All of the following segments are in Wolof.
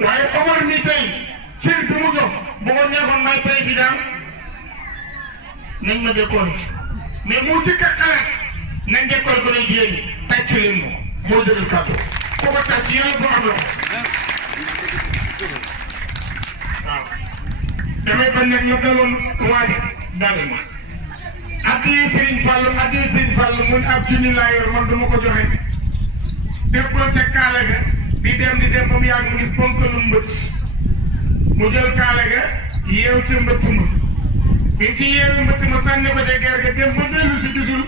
waaye Omar mi tey cër bi mu jox bu ko neexoon may président nañ ma décorer mais mu dikk ak xalaat nañ décorer ko ne jigéen ñi tàcc leen moom moo jëgal kàddu ku ko tàcc yàlla bu am loxo waaw damay bañ nag la daloon waaye daal ma addiya Serigne Fallou mun ab junni laa yor man duma ko joxe def ko ca kaala ga di dem ba mu yàgg mu gis ponkalu mbët mu jël kaala ga yeew ca mbëtt ma bi ci yeewu mbëtt ma sànni ko ca ger ga dem ba dellu si gisul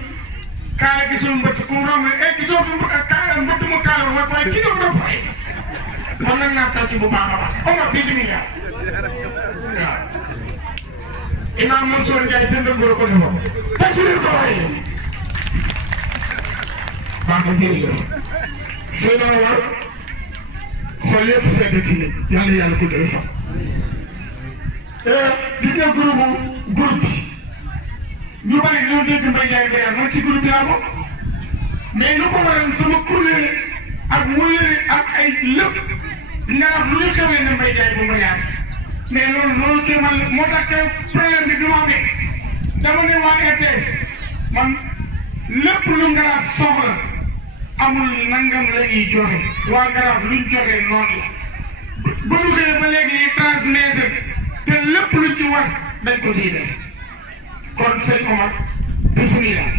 kaala gisul mbëtt ku mu romb gisoo fi mbëtt mu kaala ba waaye kii dafa doon fay xam nag naa tàcc bu baax a baax Omar bismillah waaw Imam Mansour Ndiaye seen dëgg la ko defoon tàcc leen ko waaye baax na jërëjëf seen war xool yëpp sedd ci nit yàlla ko dëgg sax gis nga groupe bi ñu bari ñoo dégg Mbaye Ndiaye Mbayar man ci groupe bi laa bokk mais lu ko waral sama kuréel ak wóllëre ak ay lépp ndax lu ñu xewee ne Mbaye Ndiaye bu Mbayar mais loolu kéemal moo tax que problème bi ma amee dama ne waa RTS man lépp lu Ngaraaf soxla amul nangam la ñuy joxe waa Ngaraaf luñ joxe noonu la ba ñu xëyee ba léegi yi transmettre te lépp lu ci war dañ ko ciy def kon sëñ Omar bismillah.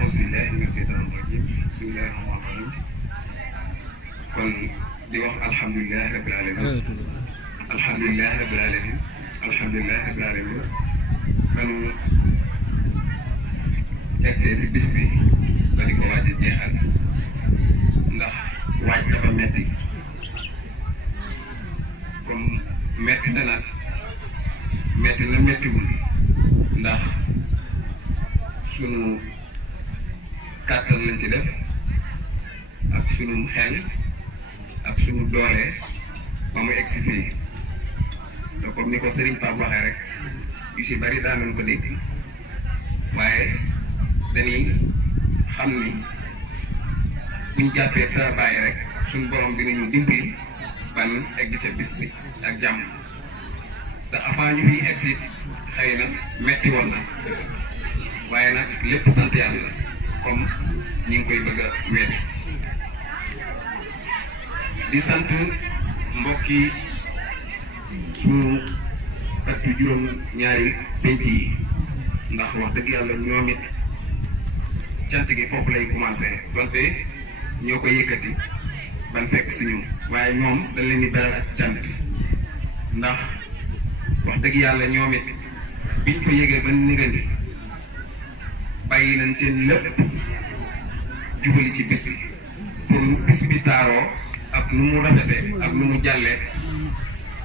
Bismillahi mina shaytaani rajiim bismillahi rahmaani rahiim kon di wax alhamdulilah rabbil alamin alhamdulilah rabbil alamin alhamdulilah rabbil alamin man egsee si bis bi ba di ko waaj a jeexal ndax waaj dafa metti comme metti na nag metti na mettiwul ndax sunu kàttan lañ ci def ak sunu xel ak sunu doole ba mu egsi fii te comme ni ko Serigne Pape waxee rek yu si bari daan nañ ko dégg waaye dañuy xam ni buñ jàppee te bàyyi rek suñu borom dinañu dimbali ban egg ca bis bi ak jàmm te avant ñu fiy egsi xëy na metti woon na waaye nag lépp sant yàlla comme ñi ngi koy bëgg a weesu di sant mbokki suñu ëttu juróom ñaari penc yi ndax wax dëgg yàlla ñoom it cant gi foofu lay commencé donte ñoo ko yëkkati ban fekk si ñun waaye ñoom dañ leen di beral ak cant ndax wax dëgg yàlla ñoom it biñ ko yëgee ba ni nga ni bàyyi nañ seen lépp jubali ci bis bi pour bis bi taaroo ak nu mu rafetee ak nu mu jàllee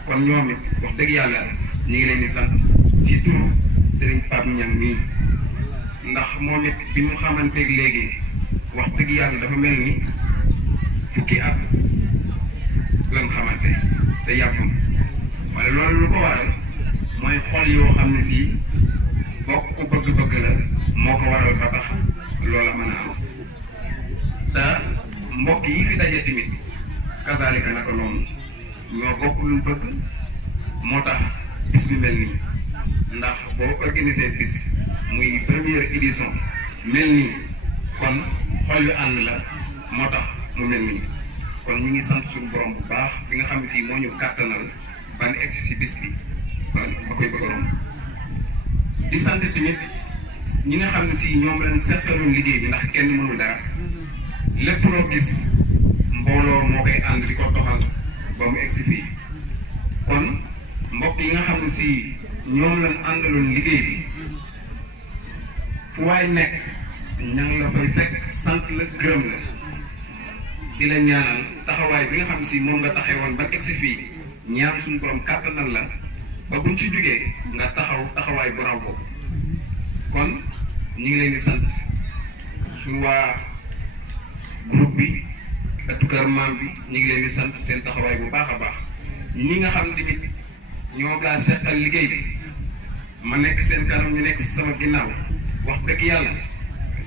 kon ñoom it wax dëgg yàlla ñu ngi leen di sant ci turu Serigne Pape Niang mii ndax moom it bi ñu xamanteeg léegi wax dëgg yàlla dafa mel ni fukki at lan xamante te yàggul wala loolu lu ko waral mooy xol yoo xam ne si bokk ko bëgg-bëgg la moo ko waral ba tax loola mën a am te mbokk yi fi daje tamit kasaalika naka noonu ñoo bokk luñ bëgg moo tax bis bi mel nii ndax boo organisé bis muy première édition mel nii kon xol yu ànd la moo tax mu mel nii kon ñu ngi sant suñu borom bu baax bi nga xam ne si moo ñu kàttanal ban egsi si bis bi ba koy bëgg a romb di sant tamit ñi nga xam ne si ñoom lañ seqaloon liggéey bi ndax kenn mënul dara lépp loo gis mbooloo moo koy ànd di ko doxal ba mu egsi fii kon mbokk yi nga xam ne si ñoom lañ àndaloon liggéey bi fu waay nekk ña ngi la fay fekk sant la gërëm la di la ñaanal taxawaay bi nga xam ne si moom nga taxawoon ba egsi fii ñaan suñu borom kàttanal la ba buñ ci jugee nga taxawaay bu raw ko kon ñu ngi leen di sant suñu waa groupe bi ëttu kër maam bi ñu ngi leen di sant seen taxawaay bu baax a baax ñi nga xam tamit ñoo laa seqal liggéey bi ma nekk seen kanam ñu nekk sama ginnaaw wax dëgg yàlla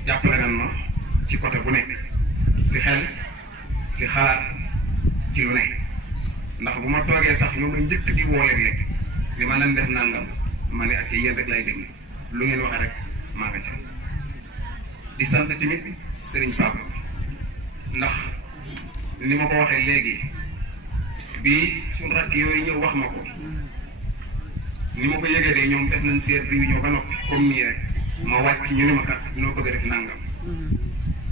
jàppale nan ma ci côté bu nekk si xel si si xalaat ci lu ne ndax bu ma toogee sax ñoom la njëkk di woo léeg-léeg li ma nan def nangam ma ne ak yéen rek lay déglu lu ngeen wax rek maa nga ca di sant tamit Serigne Pape ndax ni ma ko waxee léegi bi suñu rakk yooyu ñëw wax ma ko ni ma ko yëgee de ñoom def nañ seen réunion ba noppi comme nii rek ma wàcc ñu ne ma kat ñoo bëgg a def nangam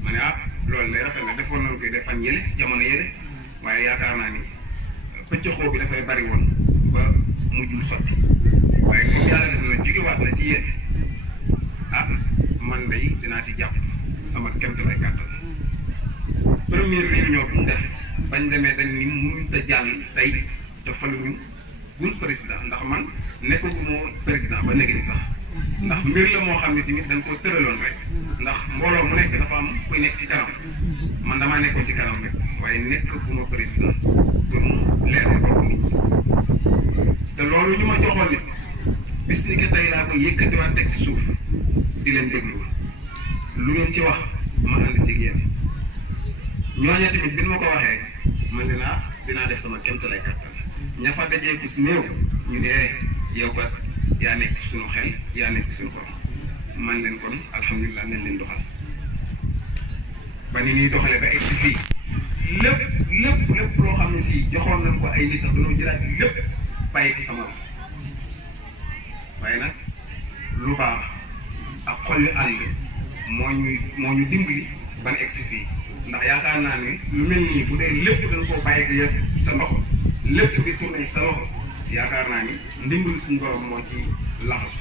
ma ne loolu lay rafet na defoon nañu koy def fan yële jamono yële waaye yaakaar naa ni pëccëxoo bi dafay bari woon ba mujjul sotti waaye comme yàlla def na jógewaat na ci yéen man day dinaa si jàpp sama kemt lay kàttan première réunion bi ñu def bañ demee dañ ni mënuñ ta jàll tey te faluñu gun président ndax man nekkaguma président ba léegi ni sax ndax mbir la moo xam ne tamit dañ koo tëraloon rek ndax mbooloo mu nekk dafa am kuy nekk ci kanam man damaa nekkoon ci kanam rek waaye nekkaguma président pour mu leer si bopp nit ñi te loolu ñu ma joxoon nit bis ni que tey laa ko yëkkatiwaat teg si suuf di leen déglu lu ngeen ci wax ma ànd ci yéen ñooñu tamit bi ma ko waxee man dinaa def sama kéem lay kattan ña fa dajee bis néew ñu ne yow kat yaa nekk suñu xel yaa nekk suñu xol man leen kon alhamdulilah nañ leen doxal ba ni ñuy doxalee ba egg si fii lépp loo xam ne si joxoon nañ ko ay nit sax dañoo jëlaat lépp bàyyi ko sama waaye nag lu baax ak xol yu ànd moo ñu dimbali ban egg si fii ndax yaakaar naa ne lu mel nii bu dee lépp dañ koo bàyyi ko yes sa loxo lépp di tourné sa loxo yaakaar naa ni ndimbal suñu borom moo ci laxasu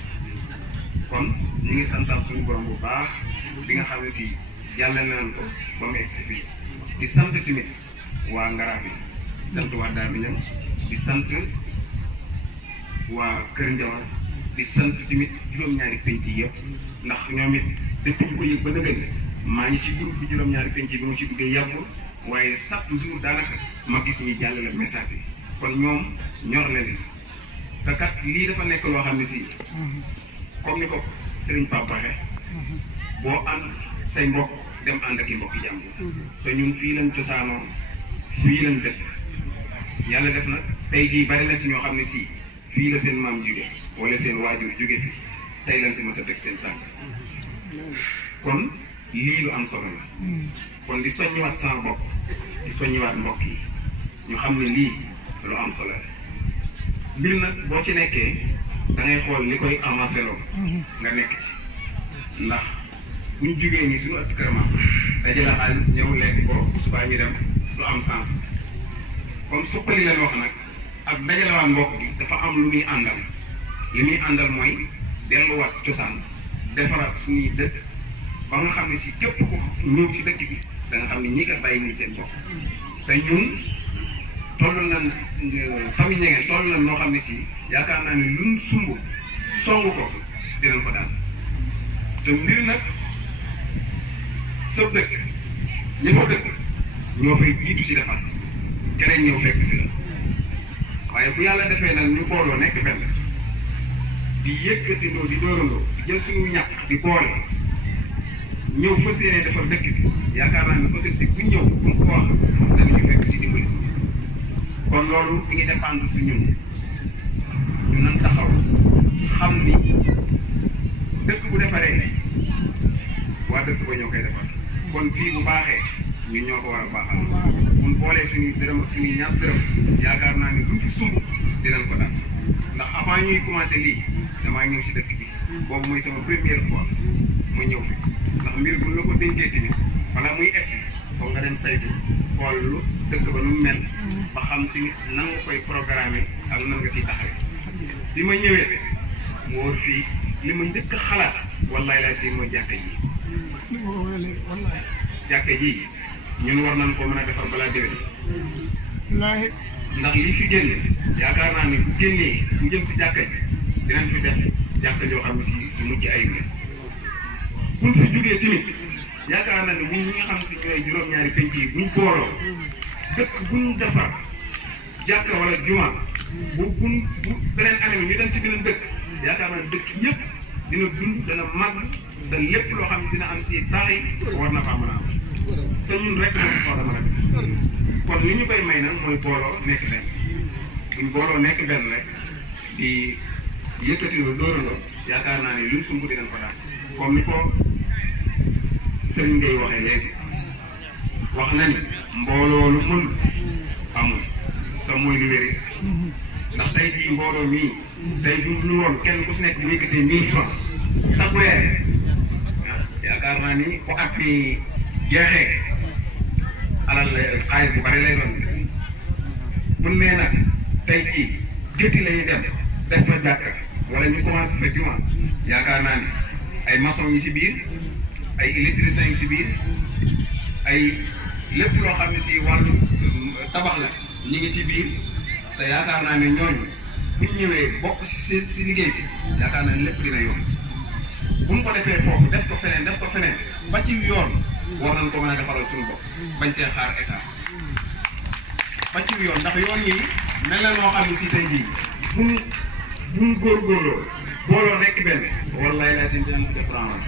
kon ñu ngi santal suñu borom bu baax li nga xam ne si jàllale nañ ko ba mu egg si fii di sant tamit waa Ngaraaf bi di sant waa Daaru Ñam di sant waa Kër Njawar di sant tamit juróom-ñaari penc yi yëpp ndax ñoom it depuis ñu ko yëg ba nëgën maa ngi si groupe bi juróom-ñaari penc bi mu si duggee yàggul waaye chaque jour daanaka ma gis ñuy jàllale message yi kon ñoom ñor na leen te kat lii dafa nekk loo xam ne si comme ni ko Serigne Pape waxee boo ànd say mbokk dem ànd ak i mbokk jàmm te ñun fii lañ cosaanoo fii lañ dëkk yàlla def na tey jii bari na si ñoo xam ne si fii la seen maam jóge wala seen waajur jóge fi tey lañ fi mës a teg seen tànk kon lii lu am solo la kon di soññiwaat sama bopp di soññiwaat mbokk yi ñu xam ne lii lu am solo la mbir nag boo ci nekkee da ngay xool li koy avancé loo nga nekk ci ndax buñ jugee nii suñu ëtt kër maam dajale xaalis ñëw lekk ko subaa ñu dem lu am sens comme suqali leen wax nag ak dajalewaat mbokk bi dafa am lu muy àndal li muy àndal mooy delluwaat cosaan defaraat suñuy dëkk ba nga xam ne si képp ku ñëw ci dëkk bi da nga xam ne ñii kat bàyyi wuñ seen bopp te ñun toll nañ famille ñegeen toll nañ noo xam ne si yaakaar naa ne luñ sumb song ko dinañ ko daal te mbir nag sa dëkk ñi fa dëkk ñoo fay jiitu si defar keneen ñëw fekk si la waaye bu yàlla defee nag ñu booloo nekk benn di yëkkatindoo di dóorandoo di jël suñu ñàkk di boole ñëw fas yéene defar dëkk bi yaakaar naa ne société bu ñëw bu ko wax danañu fekk si dimbali si kon loolu mi ngi dépendre si ñun ñu nan taxaw xam ni dëkk bu defaree waa dëkk ba ñoo koy defar kon fii bu baaxee ñun ñoo ko war a baaxal mun boolee suñuy dërëm ak suñuy ñaar dërëm yaakaar naa ne luñ fi sumb dinañ ko def ndax avant ñuy commencé lii damaa ñëw si dëkk bi boobu mooy sama première fois ma ñëw fi ndax mbir bu la ko dénkee tamit wala muy egsi foog nga dem saytu xool lu dëkk ba nu mel ba xam tamit nan nga koy programmer ak nan nga siy taxawee bi ma ñëwee mu wóor fii li ma njëkk a xalaat wallaay laa si mooy jàkka ji jàkka ji ñun war nañ koo mën a defar balaa déwén ndax li fi génn yaakaar naa ne bu génnee bu jëm si jàkka ji dinañ fi def jàkka joo xam ne si du mujj ayib la buñ fi jógee tamit yaakaar naa ne ñun ñi nga xam si ñooy juróom-ñaari penc yi buñ booloo dëkk buñ defar jàkka wala juma bu beneen année bi ñu dem ci beneen dëkk yaakaar naa ne dëkk yëpp dina dund dana màgg te lépp loo xam ne dina am si taax yi war na faa mën a am te ñun rek moo ko war a mën a def kon li ñu koy may nag mooy booloo nekk benn buñ booloo nekk benn rek di yëkkati lu dóorandoo yaakaar naa ne luñ sumb dinañ ko daal comme ni ko Serigne Gueye waxee léegi wax na ni mbooloo lu mën amul te mooy lu wéri ndax tey jii mbooloo mii tey bu ñu woon kenn ku si nekk bu yëkkatee 1000 francs chaque weer yaakaar naa ni bu at bi jeexee alal la xaalis bu bari lay doon bu nee nag tey jii gétti la ñuy dem def fa jàkka wala ñu commencé fa juma yaakaar naa ni ay maçon yi si biir ay électricien yi si biir ay lépp loo xam ne si wàllu tabax la ñi ngi ci biir te yaakaar naa ne ñooñu bu ñu ñëwee bokk si liggéey bi yaakaar naa ne lépp dina yomb bu ñu ko defee foofu def ko feneen ba ci yoon war nañ ko mën a defaral suñu bopp bañ cee xaar état ba ci yoon ndax yoon yi mel na noo xam ne si tey jii buñ góorgóorloo booloo nekk benn wallaay la seen dinañ ko def renran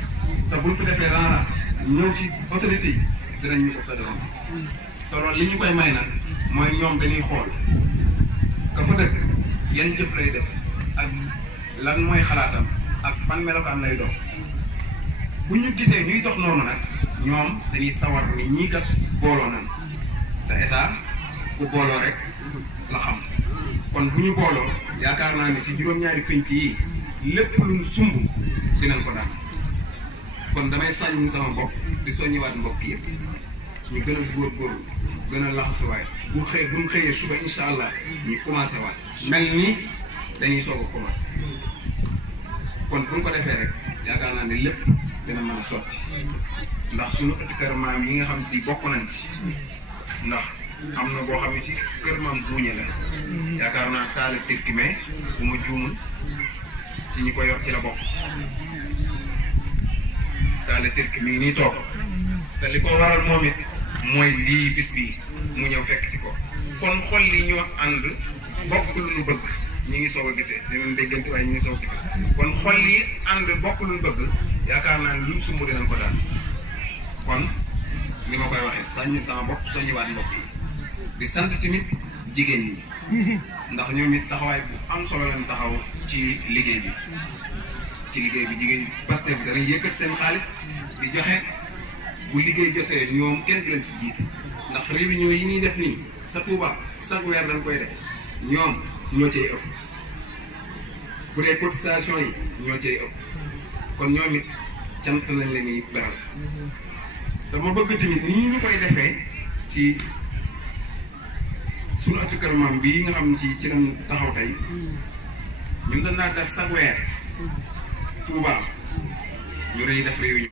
te buñ ko defee renran ñëw ci autorité yi dinañ ñu ko tëddaroon te loolu li ñu koy may nag mooy ñoom dañuy xool ka fa dëkk yan jëf lay def ak lan mooy xalaatam ak ban melokaan lay dox bu ñu gisee ñuy dox noonu nag ñoom dañuy sawar ni ñii kat booloo nañ te état ku booloo rek la xam kon bu ñu booloo yaakaar naa ne si juróom-ñaari pénc yi lépp luñ sumb dinañ ko daan kon damay soññ sama bopp di soññiwaat mbokk yëpp ñu gën a góorgóorlu gën a laxasuwaay bu ñu xëyee suba incha allah ñu commencé waat mel ni dañuy soog a commencé kon bu ñu ko defee rek yaakaar naa ne lépp dina mën a sotti ndax suñu ëtt kër maam yi nga xam ci bokk nañ ci ndax am na boo xam ne si kër maam buuñe la yaakaar naa taale tirki mais bu ma juumul ci ñi ko yor ci la bokk taale tirki mi ngi nii toog te li ko waral moom it mooy lii bis bii mu ñëw fekk si ko kon xol li ñu wax ànd bokk lu ñu bëgg ñu ngi soog a gisee dinañ déggante waaye ñu ngi soog a gisee kon xol yi ànd bokk lu ñu bëgg yaakaar naa ne luñ sumb dinañ ko daal kon ni ma koy waxee soññ sama bopp soññiwaat mbokk yi di sant tamit jigéen ñi ndax ñoom it taxawaay bu am solo lañ taxaw ci liggéey bi jigéen Pastef bi danañ yëkkat seen xaalis di joxe bu liggéey jotee ñoom kenn du leen si jiitu ndax réunion yi ñuy def nii sa Touba chaque weer dañ koy def ñoom ñoo cay ëpp bu dee cotisation yi ñoo cay ëpp kon ñoom it cant lañ leen di beral dama bëgg tamit nii ñu koy defee ci suñu ëtt kër maam bii nga xam ci lañ taxaw tey ñun dañ naa def chaque weer Touba ñu rëy def réunion